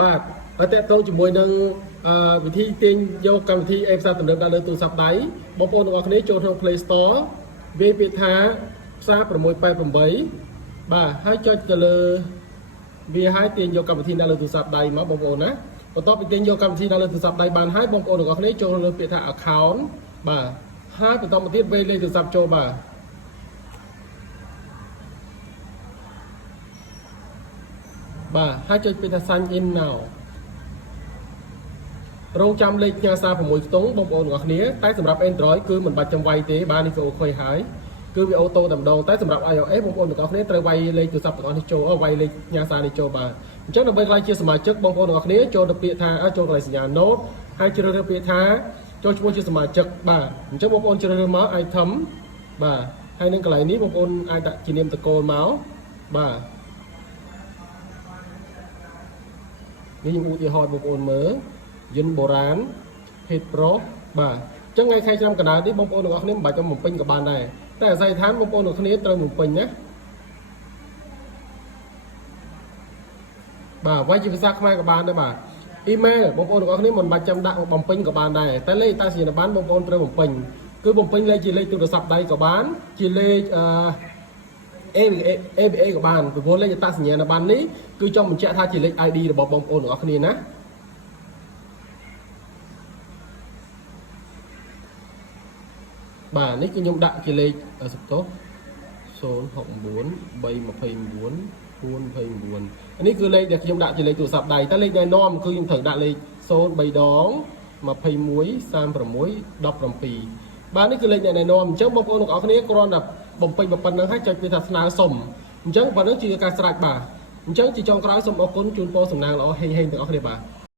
បាទតែតទៅជាមួយនឹងវិធីទាញយកកម្មវិធីអេផ្សារទំនើបដល់លើទូរស័ព្ទដៃបងប្អូនទាំងអស់គ្នាចូលក្នុង Play Store វាយពាក្យថាផ្សារ688បាទហើយចុចទៅលើវាហើយទាញយកកម្មវិធីដល់លើទូរស័ព្ទដៃមកបងប្អូនណាបន្ទាប់ពីទាញយកកម្មវិធីដល់លើទូរស័ព្ទដៃបានហើយបងប្អូនទាំងអស់គ្នាចូលលើពាក្យថា account បាទហើយបន្តមកទៀតវេលេខទូរស័ព្ទចូលបាទហើយចុចពាក្យថា sign in now រងចាំលេខផ្ញើសារ6ខ្ទង់បងប្អូនទាំងអស់គ្នាតែសម្រាប់ Android គឺមិនបាច់ចាំវាយទេបាទនេះគឺអូខេហើយគឺវាអូតូតែម្ដងតែសម្រាប់ iOS បងប្អូនទាំងអស់គ្នាត្រូវវាយលេខទូរស័ព្ទទាំងអស់នេះចូលវាយលេខផ្ញើសារនេះចូលបាទអញ្ចឹងដើម្បីក្លាយជាសមាជិកបងប្អូនទាំងអស់គ្នាចូលទៅពាក្យថាចូលកន្លែងសញ្ញា note ហើយជ្រើសរើសពាក្យថាចូលឈ្មោះជាសមាជិកបាទអញ្ចឹងបងប្អូនជ្រើសរើសមក item បាទហើយនឹងកន្លែងនេះបងប្អូនអាចដាក់ជានាមតកូលមកបាទនេះខ្ញុំឧទាហរណ៍បងប្អូនមើលយន្តបុរាណ Head Pro បាទអញ្ចឹងថ្ងៃខែឆ្នាំកណ្ដាលនេះបងប្អូនទាំងអស់គ្នាមិនបាច់ទៅបំពេញក៏បានដែរតែអាស្រ័យឋានបងប្អូនទាំងគ្នាត្រូវបំពេញណាបាទវាយជាភាសាខ្មែរក៏បានដែរបាទ email បងប្អូនទាំងអស់គ្នាមិនបាច់ចាំដាក់បំពេញក៏បានដែរតែលេខតាសញ្ញាបត្របងប្អូនត្រូវបំពេញគឺបំពេញលេខជាលេខទូរស័ព្ទដៃក៏បានជាលេខABA ក៏បានពីព្រោះលេខអត្តសញ្ញាណប័ណ្ណនេះគឺចង់បញ្ជាក់ថាជាលេខ ID របស់បងប្អូនទាំងអស់គ្នាណាបាទនេះគឺខ្ញុំដាក់ជាលេខសុខទោស069 329 429នេះគឺលេខដែលខ្ញុំដាក់ជាលេខទូរស័ព្ទដៃតែលេខណែនាំគឺខ្ញុំត្រូវដាក់លេខ03ដង21 36 17បាទនេះគឺលេខណែនាំអញ្ចឹងបងប្អូនទាំងអស់គ្នាគ្រាន់តែបំពេញប៉ុណ្្នឹងហើយចុចពាក្យថាស្នើសុំអញ្ចឹងប៉ុណ្្នឹងជាការស្រេចបាទអញ្ចឹងជាចុងក្រោយសូមអរគុណជូនពរសំណាងល្អហេងទាំងអស់គ្នាបាទ